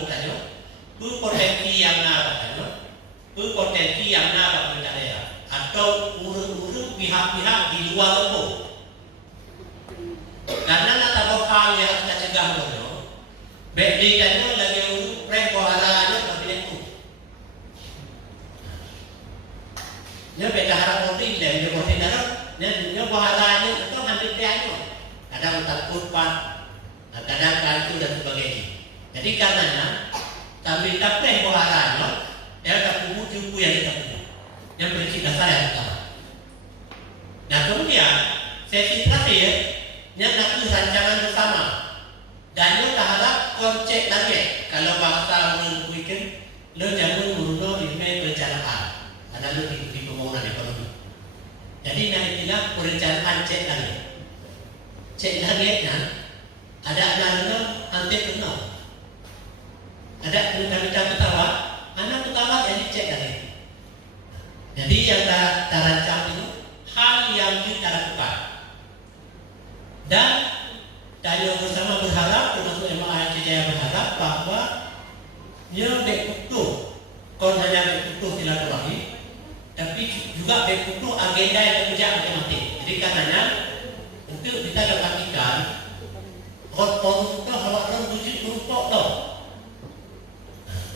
laku tanya, berpotensi yang nak tanya, berpotensi yang nak bercakap atau urut-urut pihak-pihak di luar lembu. Karena nak tahu hal yang kita cegah dulu, baik dia tanya lagi urut prank koala tapi itu. Dia beda harap mobil dia boleh darah, dia koala itu hampir dia. Kadang takut pak, kadang kantu dan sebagainya. Jadi karenanya kami tak pernah berharap, dia tak punya cukup yang kita punya. Yang prinsip dasar yang utama. Nah kemudian sesi terakhir, yang nak rancangan bersama. Dan yang harap konsep lagi. Kalau bangsa menguikan, lo jangan menurut email perencanaan. Karena lo di pembangunan ekonomi. Jadi nantilah perencanaan cek lagi. Cek lagi ada anak-anak hampir kenal. Ada anak-anak pesawat, anak pesawat jadi cek lagi. Jadi yang kita rancang itu hal yang kita lakukan. Dan Daya bersama berharap, termasuk MAI Jaya berharap bahawa ia betul, kon hanya betul silaturahmi, tapi juga betul agenda yang bekerja masing-masing. Jadi katanya untuk kita dapatkan orang itu harus wujud berupa tau.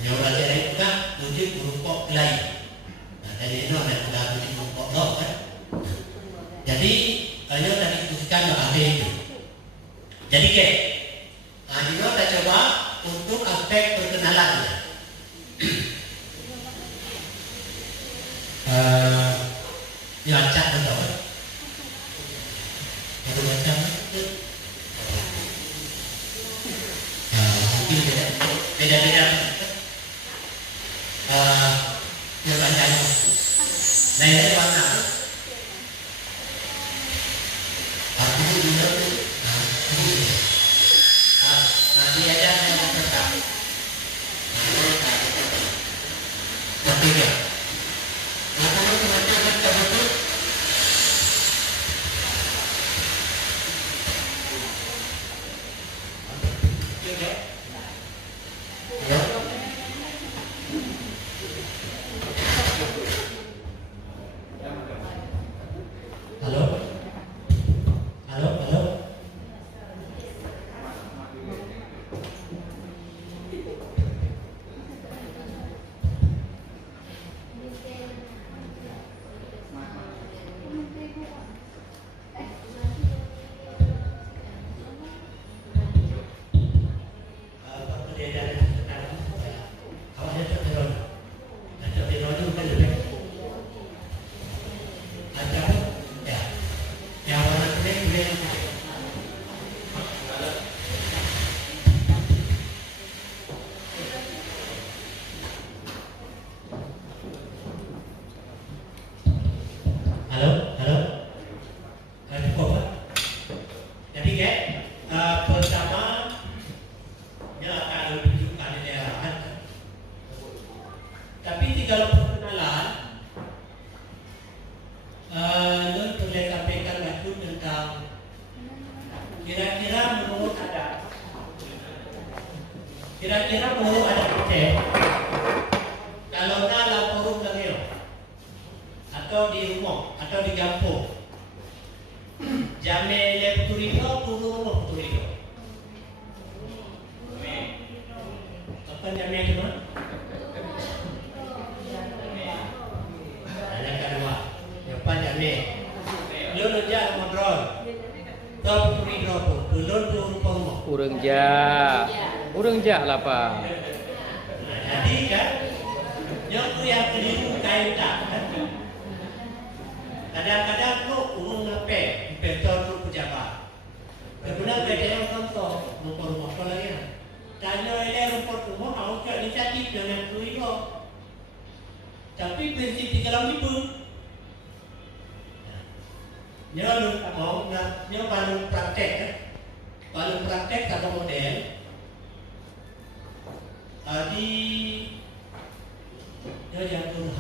Yang belajar itu kan wujud berupa lain. Jadi ini ada wujud berupa tau kan. Jadi hanya tadi disebutkan ada itu. Jadi kita coba untuk aspek perkenalan. Ini acak betul. Baru acak. Mungkin beda-beda. Yang acak. Lain-lain warna. Aku juga. Nanti ada yang tetap. Ketiga. Kalau teman-teman betul. Tiga. Ya. Halo. Halo, halo. Kira-kira mau ada cek kalau nak forum lagi atau di rumah atau di kampung jamnya lepturiko turun turiko apa jamnya cuma ada kedua apa jamnya lo ngejar modal kau turiko belum turun rumah Urang jak lah pak. Jadi kan, yang tu yang keliru kain tak kan? Kadang-kadang tu umum ngapain? Investor tu pejabat. Kemudian beda yang contoh, rumah lagi. Tanya ele rumah mau ke inisiatif dengan tujuh. Tapi prinsip tiga orang itu, dia mau dia paling praktek atau model. Di dia jatuh